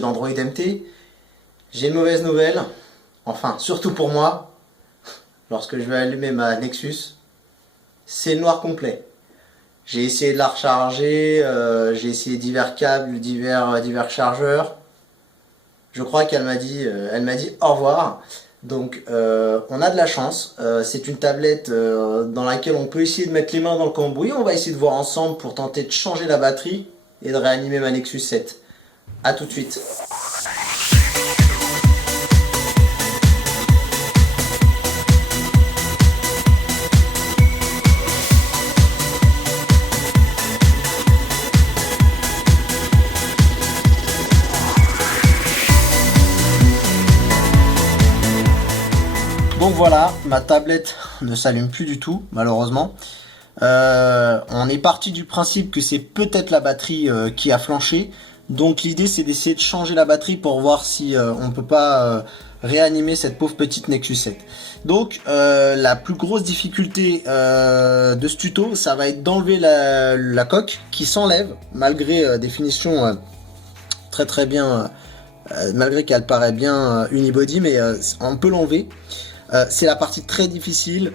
d'Android MT. J'ai une mauvaise nouvelle, enfin surtout pour moi, lorsque je vais allumer ma Nexus, c'est le noir complet. J'ai essayé de la recharger, j'ai essayé divers câbles, divers chargeurs. Je crois qu'elle m'a dit, au revoir. Donc on a de la chance, c'est une tablette dans laquelle on peut essayer de mettre les mains dans le cambouis. On va essayer de voir ensemble pour tenter de changer la batterie et de réanimer ma Nexus 7. A tout de suite. Donc voilà, ma tablette ne s'allume plus du tout, malheureusement. On est parti du principe que c'est peut-être la batterie qui a flanché. Donc l'idée c'est d'essayer de changer la batterie pour voir si on peut pas réanimer cette pauvre petite Nexus 7. Donc la plus grosse difficulté de ce tuto, ça va être d'enlever la coque qui s'enlève malgré des finitions très bien, malgré qu'elle paraît bien unibody, mais on peut l'enlever. C'est la partie très difficile.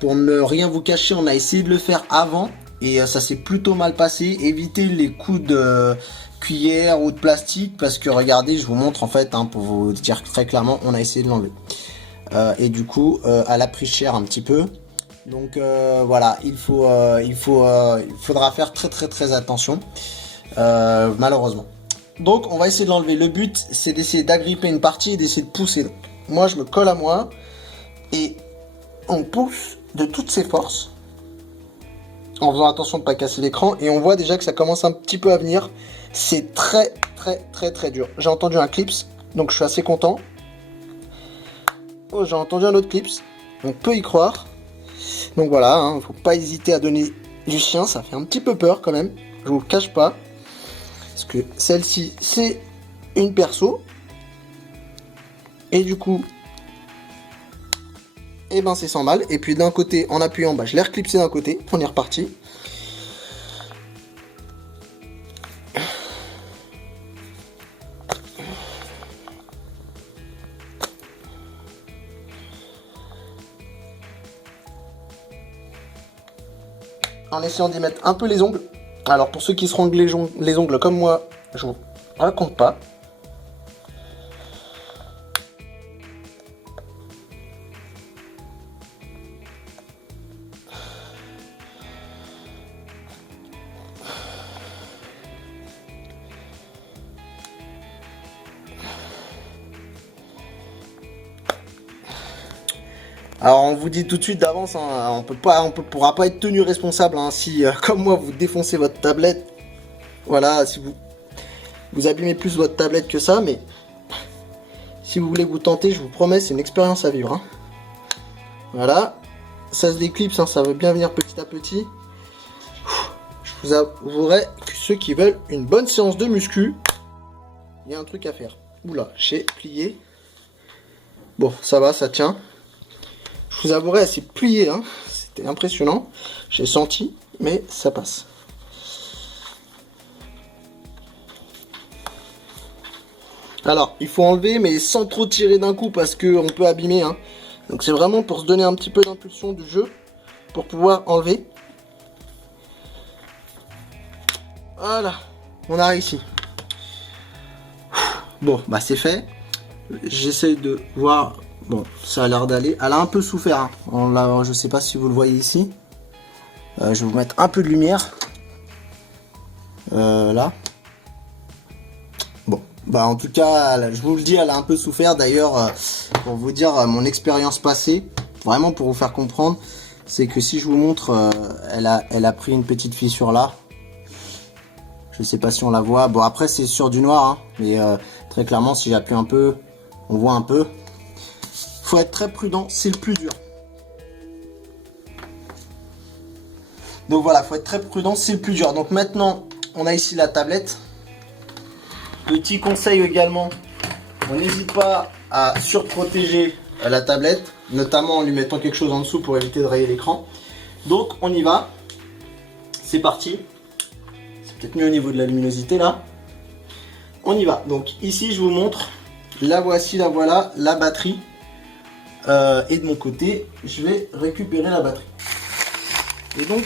Pour ne rien vous cacher, on a essayé de le faire avant et ça s'est plutôt mal passé. Évitez les coups de cuillère ou de plastique parce que regardez, je vous montre en fait, pour vous dire très clairement, on a essayé de l'enlever. Et du coup, elle a pris cher un petit peu. Donc voilà, il faudra faire très attention, malheureusement. Donc on va essayer de l'enlever. Le but, c'est d'essayer d'agripper une partie et d'essayer de pousser. Donc, moi, je me colle à moi et on pousse de toutes ses forces en faisant attention de ne pas casser l'écran, et on voit déjà que ça commence un petit peu à venir. C'est très dur. J'ai entendu un clips, donc je suis assez content. Oh, j'ai entendu un autre clips, on peut y croire. Donc voilà, faut pas hésiter à donner du chien, ça fait un petit peu peur quand même, je vous le cache pas, parce que celle-ci c'est une perso, et du coup et ben c'est sans mal. Et puis d'un côté, en appuyant, je l'ai reclipsé d'un côté, on est reparti. En essayant d'y mettre un peu les ongles. Alors pour ceux qui se rongent les ongles comme moi, je vous raconte pas. Alors on vous dit tout de suite d'avance, on pourra pas être tenu responsable si, comme moi, vous défoncez votre tablette. Voilà, si vous abîmez plus votre tablette que ça, mais si vous voulez vous tenter, je vous promets, c'est une expérience à vivre. Voilà, ça se déclipse, ça veut bien venir petit à petit. Je vous avouerai que ceux qui veulent une bonne séance de muscu, il y a un truc à faire. Oula, j'ai plié. Bon, ça va, ça tient. Je vous avouerai, c'est plié, c'était impressionnant. J'ai senti, mais ça passe. Alors, il faut enlever, mais sans trop tirer d'un coup, parce qu'on peut abîmer. Donc c'est vraiment pour se donner un petit peu d'impulsion du jeu, pour pouvoir enlever. Voilà, on a réussi. Bon, c'est fait. J'essaye de voir. Bon, ça a l'air d'aller. Elle a un peu souffert. Je sais pas si vous le voyez ici. Je vais vous mettre un peu de lumière. Là. Bon, en tout cas, je vous le dis, elle a un peu souffert. D'ailleurs, pour vous dire mon expérience passée, vraiment pour vous faire comprendre, c'est que si je vous montre, elle a pris une petite fissure là. Je sais pas si on la voit. Bon, après c'est sur du noir, mais très clairement, si j'appuie un peu, on voit un peu. Faut être très prudent, c'est le plus dur. Donc voilà, faut être très prudent, c'est le plus dur. Donc maintenant, on a ici la tablette. Petit conseil également, on n'hésite pas à surprotéger la tablette, notamment en lui mettant quelque chose en dessous pour éviter de rayer l'écran. Donc on y va, c'est parti. C'est peut-être mieux au niveau de la luminosité là. on y va. Donc ici je vous montre, la voici, la voilà, la batterie. Et de mon côté, je vais récupérer la batterie. Et donc,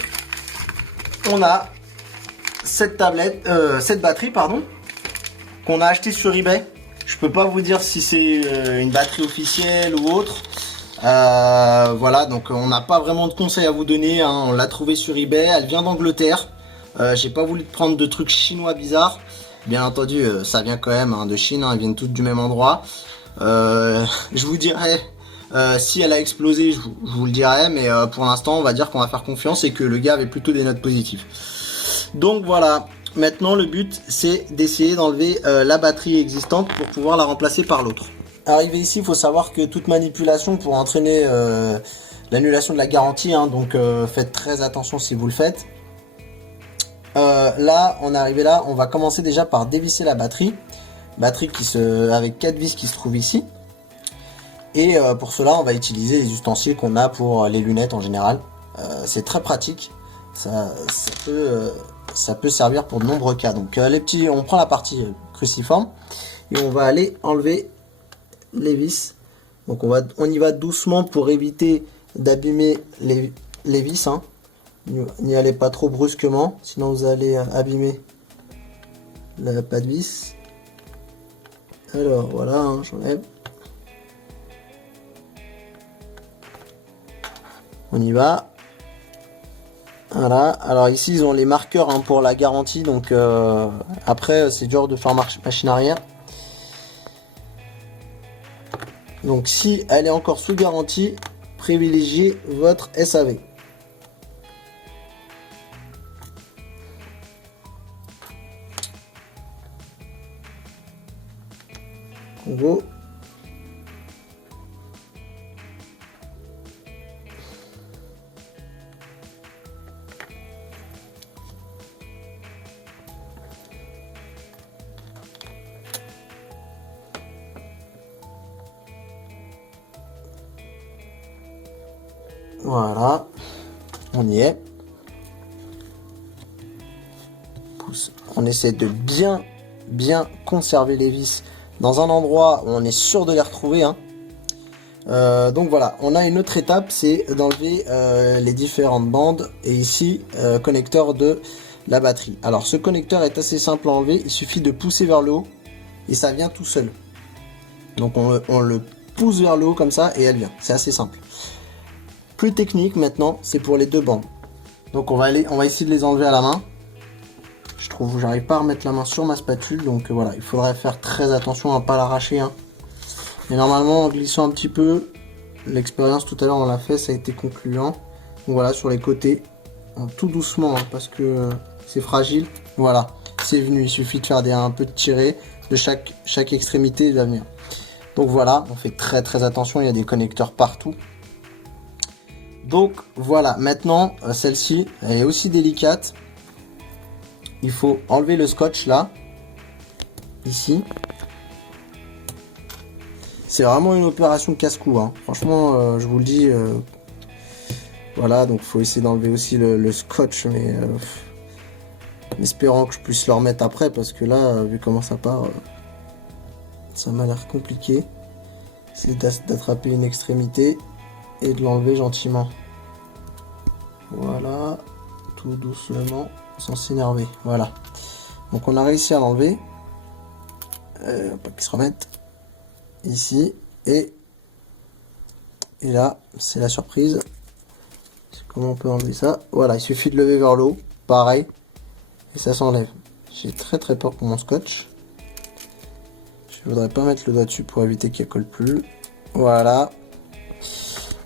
on a cette batterie, pardon, qu'on a acheté sur eBay. Je peux pas vous dire si c'est une batterie officielle ou autre. Voilà, donc on n'a pas vraiment de conseils à vous donner, hein. On l'a trouvée sur eBay, elle vient d'Angleterre. J'ai pas voulu prendre de trucs chinois bizarres. Bien entendu, ça vient quand même, hein, de Chine, hein, elles viennent toutes du même endroit. Je vous dirai, si elle a explosé, je vous le dirai, mais pour l'instant, on va dire qu'on va faire confiance et que le gars avait plutôt des notes positives. Donc voilà, maintenant le but, c'est d'essayer d'enlever la batterie existante pour pouvoir la remplacer par l'autre. Arrivé ici, il faut savoir que toute manipulation pour entraîner l'annulation de la garantie, hein, donc faites très attention si vous le faites. Là, on est arrivé là, on va commencer déjà par dévisser la batterie. Batterie avec 4 vis qui se trouvent ici. Et pour cela, on va utiliser les ustensiles qu'on a pour les lunettes en général. C'est très pratique, ça peut servir pour de nombreux cas. Donc on prend la partie cruciforme et on va aller enlever les vis. Donc on y va doucement pour éviter d'abîmer les vis, hein. N'y allez pas trop brusquement, sinon vous allez abîmer la pas de vis. Alors voilà, hein, j'enlève. On y va. Voilà, alors ici ils ont les marqueurs, hein, pour la garantie, donc après c'est dur de faire machine arrière. Donc si elle est encore sous garantie, privilégiez votre SAV. Go. Voilà, on y est. On essaie de bien conserver les vis dans un endroit où on est sûr de les retrouver, hein. Donc voilà, on a une autre étape, c'est d'enlever les différentes bandes et ici connecteur de la batterie. Alors ce connecteur est assez simple à enlever, il suffit de pousser vers le haut et ça vient tout seul. Donc on le pousse vers le haut comme ça et elle vient, c'est assez simple. Plus technique maintenant, c'est pour les deux bandes. Donc on va essayer de les enlever à la main. Je trouve que j'arrive pas à remettre la main sur ma spatule, donc voilà, il faudrait faire très attention à ne pas l'arracher, hein. Et normalement, en glissant un petit peu, l'expérience tout à l'heure on l'a fait, ça a été concluant. Donc voilà, sur les côtés, tout doucement, hein, parce que c'est fragile. Voilà, c'est venu, il suffit de faire un peu de tirer de chaque extrémité, il va venir. Donc voilà, on fait très attention, il y a des connecteurs partout. Donc voilà, maintenant celle-ci, elle est aussi délicate. Il faut enlever le scotch là, ici. C'est vraiment une opération casse-cou, hein. Franchement, je vous le dis. Voilà, donc il faut essayer d'enlever aussi le scotch, mais en espérant que je puisse le remettre après, parce que là, vu comment ça part, ça m'a l'air compliqué. C'est d'attraper une extrémité et de l'enlever gentiment. Voilà, tout doucement, sans s'énerver. Voilà. Donc on a réussi à l'enlever. Pas qu'il se remette. Ici. Et là, c'est la surprise. Comment on peut enlever ça? Voilà, il suffit de lever vers le haut. Pareil. Et ça s'enlève. J'ai très peur pour mon scotch. Je voudrais pas mettre le doigt dessus pour éviter qu'il ne colle plus. Voilà.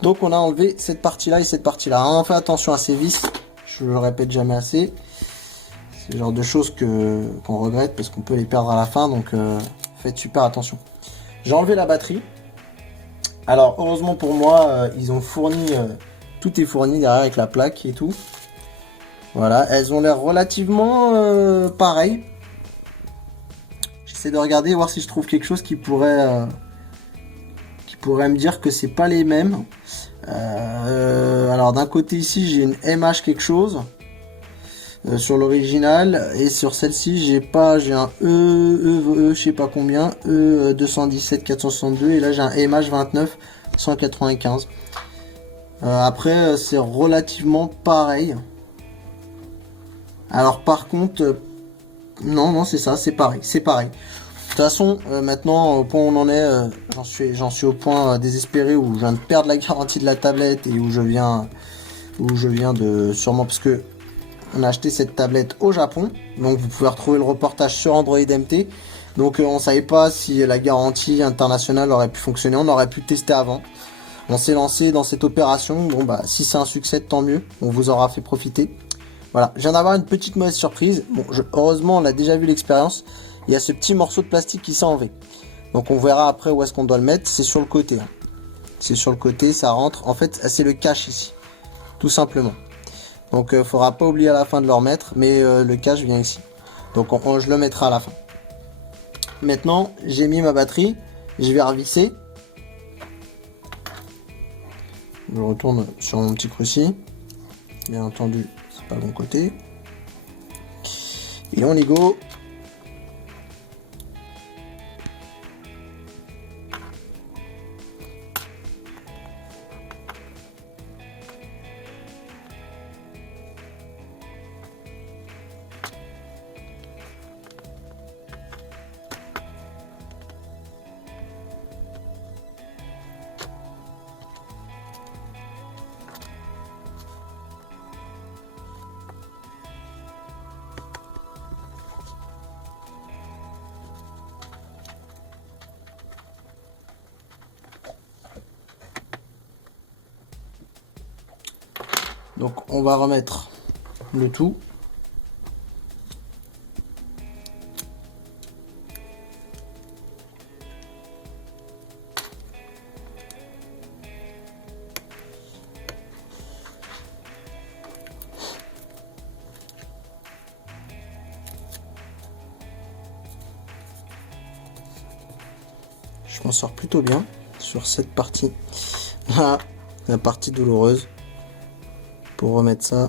Donc on a enlevé cette partie-là et cette partie-là. On fait attention à ces vis. Je le répète jamais assez. C'est le genre de choses qu'on regrette parce qu'on peut les perdre à la fin. Donc faites super attention. J'ai enlevé la batterie. Alors heureusement pour moi, ils ont fourni... tout est fourni derrière avec la plaque et tout. Voilà, elles ont l'air relativement pareilles. J'essaie de regarder, voir si je trouve quelque chose qui pourrait me dire que c'est pas les mêmes. Alors d'un côté ici j'ai une MH quelque chose. sur l'original, et sur celle-ci j'ai un je sais pas combien, E217 462, et là j'ai un MH 29 195. Après c'est relativement pareil. Alors par contre, non c'est ça, c'est pareil, c'est pareil. De toute façon, maintenant au point où on en est, j'en suis au point désespéré où je viens de perdre la garantie de la tablette et où je viens de sûrement, parce que on a acheté cette tablette au Japon, donc vous pouvez retrouver le reportage sur Android MT. Donc on savait pas si la garantie internationale aurait pu fonctionner, on aurait pu tester avant. On s'est lancé dans cette opération, bon bah si c'est un succès tant mieux, on vous aura fait profiter. Voilà, je viens d'avoir une petite mauvaise surprise. Bon, heureusement on a déjà vu l'expérience, il y a ce petit morceau de plastique qui s'est enlevé. Donc on verra après où est-ce qu'on doit le mettre, c'est sur le côté. C'est sur le côté, ça rentre, en fait c'est le cache ici, tout simplement. Donc faudra pas oublier à la fin de le remettre, mais le cache vient ici. Donc je le mettrai à la fin. Maintenant j'ai mis ma batterie, je vais revisser. Je retourne sur mon petit cruci. Bien entendu, c'est pas le bon côté. Et on y go. Donc on va remettre le tout. Je m'en sors plutôt bien sur cette partie. La partie douloureuse. Pour remettre ça.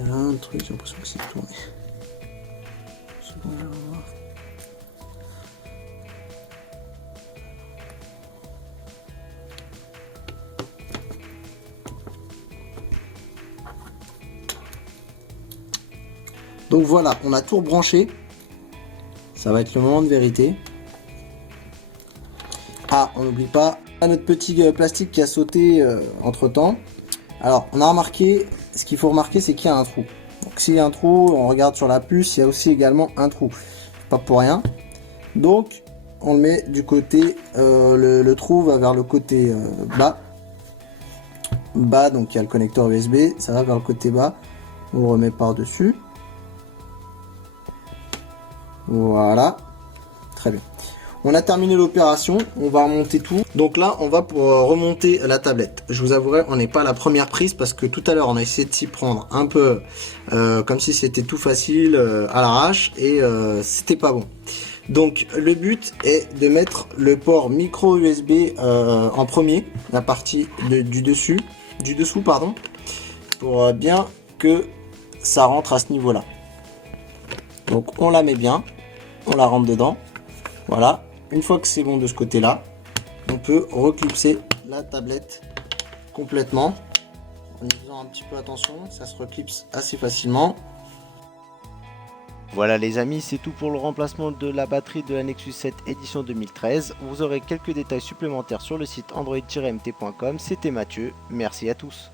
Il y a un truc, j'ai l'impression que c'est tourné. C'est bon, je vais voir. Donc voilà, on a tout rebranché. Ça va être le moment de vérité. Ah, on n'oublie pas notre petit plastique qui a sauté entre temps. Alors, on a remarqué, ce qu'il faut remarquer, c'est qu'il y a un trou. Donc, s'il y a un trou, on regarde sur la puce, il y a aussi également un trou. Pas pour rien. Donc, on le met du côté, le trou va vers le côté bas. Bas, donc il y a le connecteur USB, ça va vers le côté bas. On le remet par-dessus. Voilà. Très bien. On a terminé l'opération, on va remonter tout. Donc là, on va pour remonter la tablette. Je vous avouerai, on n'est pas à la première prise parce que tout à l'heure, on a essayé de s'y prendre un peu comme si c'était tout facile à l'arrache et c'était pas bon. Donc le but est de mettre le port micro USB en premier, la partie du dessous, pardon, pour bien que ça rentre à ce niveau-là. Donc on la met bien, on la rentre dedans. Voilà, une fois que c'est bon de ce côté-là, on peut reclipser la tablette complètement. En y faisant un petit peu attention, ça se reclipse assez facilement. Voilà les amis, c'est tout pour le remplacement de la batterie de la Nexus 7 édition 2013. Vous aurez quelques détails supplémentaires sur le site android-mt.com. C'était Mathieu, merci à tous.